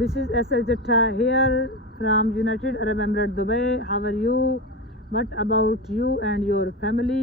This is SL Jatta here from United Arab Emirates Dubai. How are you? What about you and your family?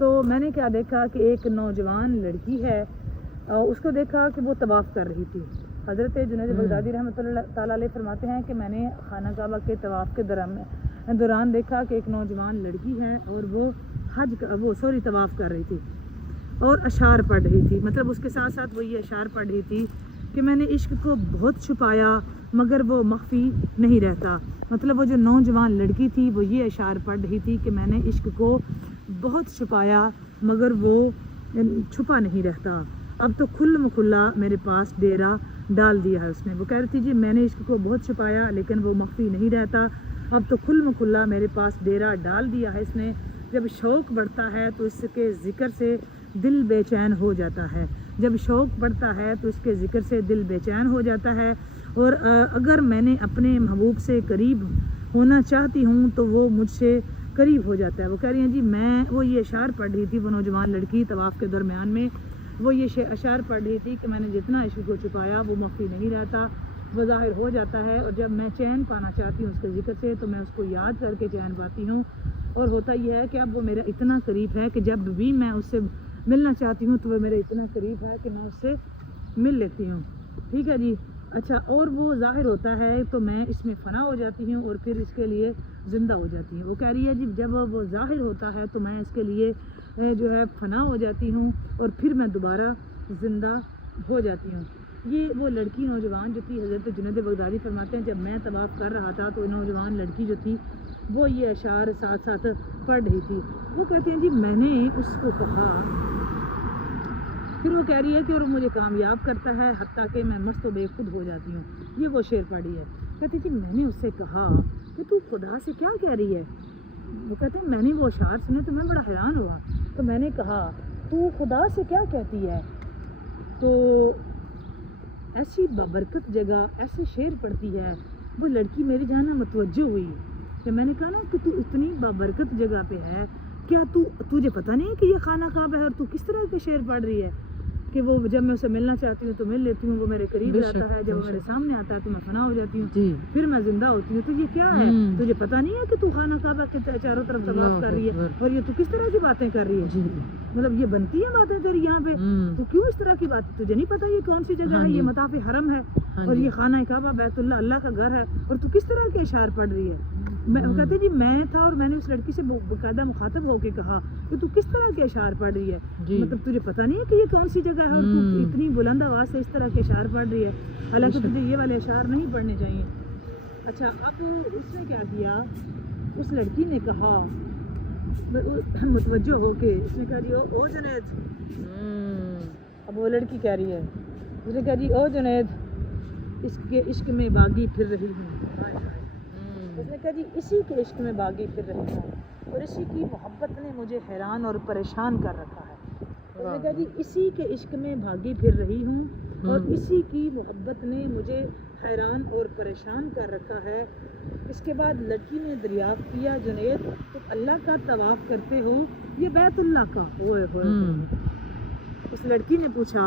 تو میں نے کیا دیکھا کہ ایک نوجوان لڑکی ہے، اس کو دیکھا کہ وہ طواف کر رہی تھی۔ حضرت جنید بغدادی رحمۃ اللہ تعالیٰ علیہ فرماتے ہیں کہ میں نے خانہ کعبہ کے طواف کے دوران دیکھا کہ ایک نوجوان لڑکی ہے اور وہ طواف کر رہی تھی اور اشعار پڑھ رہی تھی، مطلب اس کے ساتھ ساتھ وہ یہ اشعار پڑھ رہی تھی کہ میں نے عشق کو بہت چھپایا مگر وہ مخفی نہیں رہتا۔ مطلب وہ جو نوجوان لڑکی تھی وہ یہ اشعار پڑھ رہی تھی کہ میں نے عشق کو بہت چھپایا مگر وہ چھپا نہیں رہتا، اب تو کھلا میرے پاس ڈیرا ڈال دیا ہے اس نے۔ وہ کہہ رہی تھی جی میں نے عشق کو بہت چھپایا لیکن وہ مخفی نہیں رہتا، اب تو کھلا میرے پاس ڈیرا ڈال دیا ہے اس نے۔ جب شوق بڑھتا ہے تو اس کے ذکر سے دل بے چین ہو جاتا ہے، جب شوق بڑھتا ہے تو اس کے ذکر سے دل بے چین ہو جاتا ہے، اور اگر میں نے اپنے محبوب سے قریب ہونا چاہتی ہوں تو وہ مجھ سے قریب ہو جاتا ہے۔ وہ کہہ رہی ہیں جی وہ یہ اشعار پڑھ رہی تھی، وہ نوجوان لڑکی طواف کے درمیان میں وہ یہ اشعار پڑھ رہی تھی کہ میں نے جتنا عشق کو چھپایا وہ مخفی نہیں رہتا، وہ ظاہر ہو جاتا ہے، اور جب میں چین پانا چاہتی ہوں اس کے ذکر سے تو میں اس کو یاد کر کے چین پاتی ہوں۔ اور ہوتا یہ ہے کہ اب وہ میرا اتنا قریب ہے کہ جب بھی میں اس سے ملنا چاہتی ہوں تو وہ میرے اتنا قریب ہے کہ میں اس سے مل لیتی ہوں۔ ٹھیک ہے جی، اچھا، اور وہ ظاہر ہوتا ہے تو میں اس میں فنا ہو جاتی ہوں اور پھر اس کے لیے زندہ ہو جاتی ہوں۔ وہ کہہ رہی ہے جی جب وہ ظاہر ہوتا ہے تو میں اس کے لیے جو ہے فنا ہو جاتی ہوں اور پھر میں دوبارہ زندہ ہو جاتی ہوں۔ یہ وہ لڑکی نوجوان جو تھی، حضرت جنید بغدادی فرماتے ہیں جب میں طواف کر رہا تھا تو نوجوان لڑکی جو تھی وہ یہ اشعار ساتھ ساتھ پڑھ رہی تھی۔ وہ کہتے ہیں جی میں نے اس کو کہا، پھر وہ کہہ رہی ہے کہ اور مجھے کامیاب کرتا ہے حتیٰ کہ میں مست و بے خود ہو جاتی ہوں۔ یہ وہ شعر پڑھی ہے۔ کہتے جی میں نے اس سے کہا کہ تو خدا سے کیا کہہ رہی ہے؟ وہ کہتے ہیں میں نے وہ اشعار سنے تو میں بڑا حیران ہوا، تو میں نے کہا تو خدا سے کیا کہتی ہے؟ تو ایسی بابرکت جگہ ایسے شعر پڑھتی ہے وہ لڑکی میری جانا متوجہ ہوئی کہ میں نے کہا نا کہ تو اتنی بابرکت جگہ پہ ہے، کیا تجھے پتہ نہیں کہ یہ خانہ کعبہ ہے اور تو کس طرح کے شعر پڑھ رہی ہے کہ وہ جب میں اسے ملنا چاہتی ہوں تو مل لیتی ہوں، وہ میرے قریب آتا ہے، جب وہ میرے سامنے آتا ہے تو میں فنا ہو جاتی ہوں، پھر میں زندہ ہوتی ہوں۔ تو یہ کیا ہے؟ تجھے پتہ نہیں ہے کہ تو خانہ کعبہ کے چاروں طرف طواف کر رہی ہے اور یہ تو کس طرح کی باتیں کر رہی ہے؟ مطلب یہ بنتی ہیں باتیں تیری یہاں پہ؟ تو کیوں اس طرح کی بات؟ تجھے نہیں پتہ یہ کون سی جگہ ہے؟ یہ مطاف حرم ہے اور یہ خانہ کعبہ بیت اللہ اللہ کا گھر ہے، اور تو کس طرح کے اشعار پڑھ رہی ہے؟ کہتے جی میں تھا اور میں نے اس لڑکی سے باقاعدہ مخاطب ہو کے کہا کہ تو کس طرح کے اشعار پڑھ رہی ہے؟ مطلب تجھے پتہ نہیں ہے کہ یہ کون سی جگہ ہے اور تو اتنی بلند آواز سے اس طرح کے اشعار پڑھ رہی ہے، حالانکہ تجھے یہ والے اشعار نہیں پڑھنے چاہیے۔ اچھا، اب اس نے کیا کیا، اس لڑکی نے کہا متوجہ ہو کے، اس نے کہا جی او جنید، اب وہ لڑکی کہہ رہی ہے، اس نے کہا جی او جنید اس کے عشق میں باغی پھر رہی ہوں۔ اس نے کہا جی اسی کے عشق میں باغی پھر رہی ہوں اور اسی کی محبت نے مجھے حیران اور پریشان کر رکھا ہے۔ اس نے کہا جی اسی کے عشق میں بھاگی پھر رہی ہوں اور اسی کی محبت نے مجھے حیران اور پریشان کر رکھا ہے۔ اس کے بعد لڑکی نے دریافت کیا جنید تم اللہ کا طواف کرتے ہو یہ بیت اللہ کا؟ ہوئے اس لڑکی نے پوچھا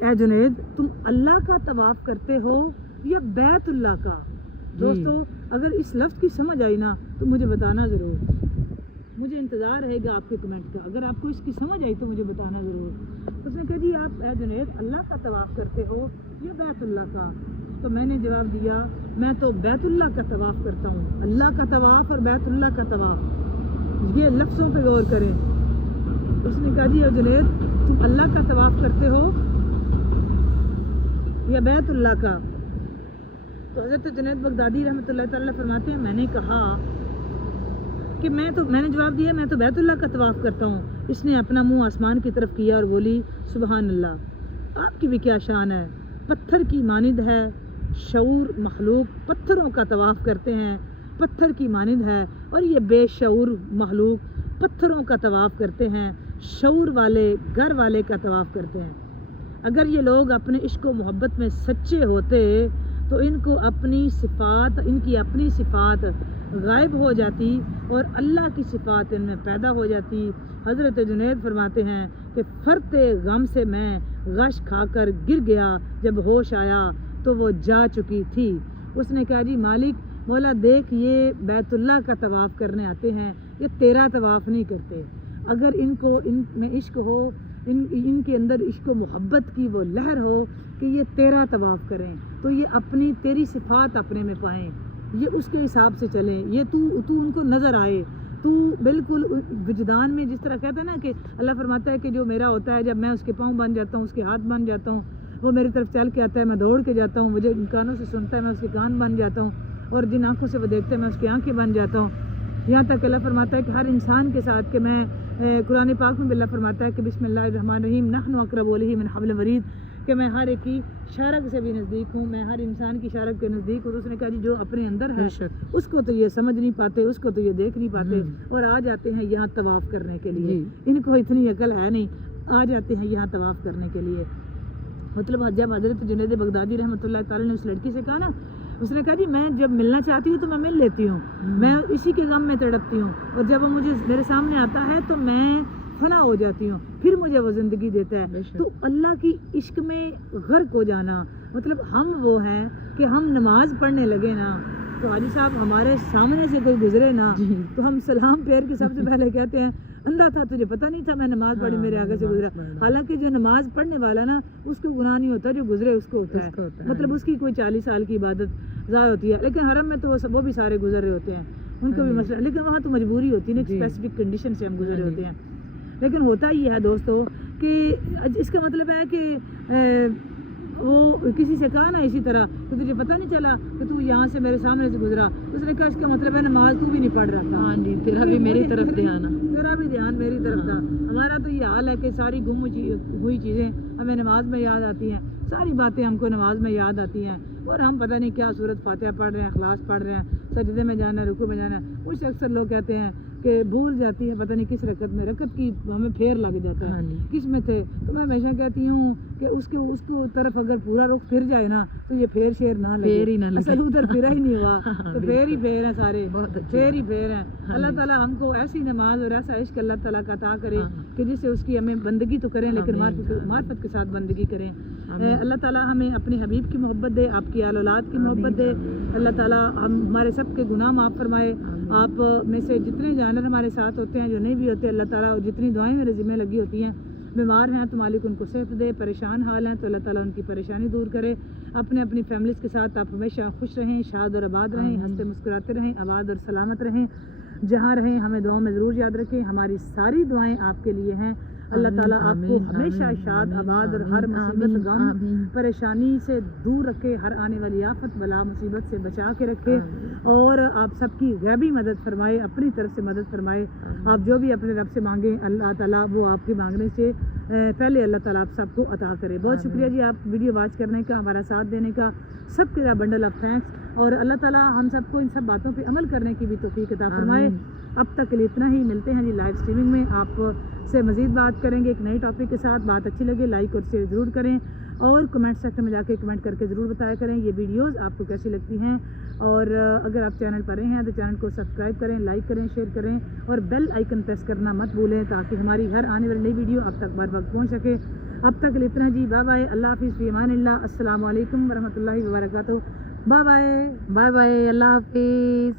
اے جنید تم اللہ کا طواف کرتے ہو یا بیت اللہ کا؟ دوستو اگر اس لفظ کی سمجھ آئی نا تو مجھے بتانا ضرور، مجھے انتظار رہے گا آپ کے کمنٹ کا۔ اگر آپ کو اس کی سمجھ آئی تو مجھے بتانا ضرور۔ اس نے کہا جی آپ اے جنید اللہ کا طواف کرتے ہو یا بیت اللہ کا؟ تو میں نے جواب دیا میں تو بیت اللہ کا طواف کرتا ہوں۔ اللہ کا طواف اور بیت اللہ کا طواف، یہ لفظوں پہ غور کریں۔ اس نے کہا جی اے جنید تم اللہ کا طواف کرتے ہو یا بیت اللہ کا؟ تو حضرت جنید بغدادی رحمۃ اللہ تعالیٰ فرماتے ہیں میں نے کہا کہ میں نے جواب دیا میں تو بیت اللہ کا طواف کرتا ہوں۔ اس نے اپنا منہ آسمان کی طرف کیا اور بولی سبحان اللہ، آپ کی بھی کیا شان ہے، پتھر کی مانند ہے، شعور مخلوق پتھروں کا طواف کرتے ہیں، پتھر کی مانند ہے اور یہ بے شعور مخلوق پتھروں کا طواف کرتے ہیں، شعور والے گھر والے کا طواف کرتے ہیں۔ اگر یہ لوگ اپنے عشق و محبت میں سچے ہوتے تو ان کی اپنی صفات غائب ہو جاتی اور اللہ کی صفات ان میں پیدا ہو جاتی۔ حضرت جنید فرماتے ہیں کہ فرتے غم سے میں غش کھا کر گر گیا، جب ہوش آیا تو وہ جا چکی تھی۔ اس نے کہا جی مالک مولا دیکھ یہ بیت اللہ کا طواف کرنے آتے ہیں، یہ تیرا طواف نہیں کرتے، اگر ان کو ان میں عشق ہو، ان کے اندر عشق و محبت کی وہ لہر ہو کہ یہ تیرا طواف کریں، تو یہ اپنی تیری صفات اپنے میں پائیں، یہ اس کے حساب سے چلیں، یہ تو ان کو نظر آئے، تو بالکل وجدان میں جس طرح کہتا ہے نا کہ اللہ فرماتا ہے کہ جو میرا ہوتا ہے جب میں اس کے پاؤں بن جاتا ہوں، اس کے ہاتھ بن جاتا ہوں، وہ میری طرف چل کے آتا ہے، میں دوڑ کے جاتا ہوں، مجھے کانوں سے سنتا ہے، میں اس کے کان بن جاتا ہوں، اور جن آنکھوں سے وہ دیکھتا ہے میں اس کی آنکھیں بن جاتا ہوں. یہاں تک اللہ فرماتا ہے کہ ہر انسان کے ساتھ کہ میں قرآن پاک میں بھی اللہ فرماتا ہے کہ بسم اللہ الرحمن الرحیم نحن اقرب الیہ من حبل الورید، کہ میں ہر ایک کی شارک سے بھی نزدیک ہوں، میں ہر انسان کی شارک کے نزدیک ہوں. تو اس نے کہا جی جو اپنے اندر ہے اس کو تو یہ سمجھ نہیں پاتے، اس کو تو یہ دیکھ نہیں پاتے، اور آ جاتے ہیں یہاں طواف کرنے کے لیے. ان کو اتنی عقل ہے نہیں، آ جاتے ہیں یہاں طواف کرنے کے لیے. مطلب جب حضرت جنید بغدادی رحمۃ اللہ تعالیٰ نے اس لڑکی سے کہا نا، اس نے کہا جی میں جب ملنا چاہتی ہوں تو میں مل لیتی ہوں، میں اسی کے غم میں تڑپتی ہوں، اور جب وہ مجھے میرے سامنے آتا ہے تو میں فنا ہو جاتی ہوں، پھر مجھے وہ زندگی دیتا ہے. تو اللہ کی عشق میں غرق ہو جانا، مطلب ہم وہ ہیں کہ ہم نماز پڑھنے لگے نا تو حاجی صاحب ہمارے سامنے سے کوئی گزرے نا تو ہم سلام پھیر کے سب سے پہلے کہتے ہیں اندھا تھا تجھے پتہ نہیں تھا میں نماز پڑھی میرے آگے سے گزرا. حالانکہ جو نماز پڑھنے والا نا اس کو گناہ نہیں ہوتا، جو گزرے اس کو ہوتا ہے. مطلب اس کی کوئی 40 سال کی عبادت ضائع ہوتی ہے، لیکن حرم میں تو وہ بھی سارے گزر رہے ہوتے ہیں، ان کو بھی مسئلہ، لیکن وہاں تو مجبوری ہوتی ہے، ایک اسپیسیفک کنڈیشن سے ہم گزرے ہوتے ہیں. لیکن ہوتا یہ ہے دوستو کہ اس کا مطلب ہے کہ وہ کسی سے کہا نا اسی طرح کہ تجھے پتہ نہیں چلا کہ تو یہاں سے میرے سامنے سے گزرا، اس نے کہا اس کا مطلب ہے نماز تو بھی نہیں پڑھ رہا تھا. ہاں جی، تیرا بھی میری طرف دھیان، تیرا بھی دھیان میری طرف تھا. ہمارا تو یہ حال ہے کہ ساری گم ہوئی چیزیں ہمیں نماز میں یاد آتی ہیں، ساری باتیں ہم کو نماز میں یاد آتی ہیں، اور ہم پتہ نہیں کیا سورت فاتحہ پڑھ رہے ہیں، اخلاص پڑھ رہے ہیں، سجدے میں جانا ہے، رکوع میں جانا ہے. کچھ اکثر لوگ کہتے ہیں کہ بھول جاتی ہے پتہ نہیں کس رکعت میں، رکعت کی ہمیں پھیر لگ جاتا ہے کس میں تھے. تو میں ہمیشہ کہتی ہوں کہ اس کو طرف اگر پورا رخ پھر جائے نا تو یہ پھیر شیر نہ لگے، اصل ادھر پھرا ہی نہیں ہوا تو پھیر ہی پھیر ہیں، سارے پھیر ہی پھیر ہیں. اللہ تعالیٰ ہم کو ایسی نماز اور ایسا عشق اللہ تعالیٰ کا عطا کرے کہ جس سے اس کی ہمیں بندگی تو کریں لیکن معرفت کے ساتھ بندگی کریں. اللہ تعالیٰ ہمیں اپنے حبیب کی محبت دے، آپ کی آل اولاد کی محبت دے. اللہ تعالیٰ ہمارے سب کے گناہ معاف فرمائے. آپ میں سے جتنے جانور ہمارے ساتھ ہوتے ہیں، جو نہیں بھی ہوتے، اللہ تعالیٰ اور جتنی دعائیں میرے ذمہ لگی ہوتی ہیں، بیمار ہیں تو مالک ان کو صحت دے، پریشان حال ہیں تو اللہ تعالیٰ ان کی پریشانی دور کرے. اپنی فیملیز کے ساتھ آپ ہمیشہ خوش رہیں، شاد اور آباد رہیں، ہنستے مسکراتے رہیں، آباد اور سلامت رہیں. جہاں رہیں ہمیں دعاؤں میں ضرور یاد رکھیں. ہماری ساری دعائیں آپ کے لیے ہیں. اللہ تعالیٰ آپ کو ہمیشہ شاد آباد اور ہر مصیبت غم پریشانی سے دور رکھے، ہر آنے والی آفت بلا مصیبت سے بچا کے رکھے، اور آپ سب کی غیبی مدد فرمائے، اپنی طرف سے مدد فرمائے. آپ جو بھی اپنے رب سے مانگیں اللہ تعالیٰ وہ آپ کے مانگنے سے پہلے اللہ تعالیٰ آپ سب کو عطا کرے. بہت شکریہ جی آپ ویڈیو واچ کرنے کا، ہمارا ساتھ دینے کا، سب کے بنڈل آف تھینکس. اور اللہ تعالیٰ ہم سب کو ان سب باتوں پہ عمل کرنے کی بھی توفیق عطا فرمائے. اب تک کے لیے اتنا ہی، ملتے ہیں جی لائیو اسٹریمنگ میں. آپ سے مزید بات کریں گے ایک نئے ٹاپک کے ساتھ. بات اچھی لگے لائک اور شیئر ضرور کریں، اور کمنٹ سیکشن میں جا کے کمنٹ کر کے ضرور بتایا کریں یہ ویڈیوز آپ کو کیسی لگتی ہیں. اور اگر آپ چینل پر ہیں تو چینل کو سبسکرائب کریں، لائک کریں، شیئر کریں، اور بیل آئیکن پریس کرنا مت بھولیں تاکہ ہماری ہر آنے والی نئی ویڈیو اب تک بر وقت پہنچ سکے. اب تک کے لیے اتنا جی، بائے بائے، اللہ حافظ، فی امان اللہ. السلام علیکم ورحمۃ اللہ وبرکاتہ. بائے بائے، بائے بائے، اللہ حافظ.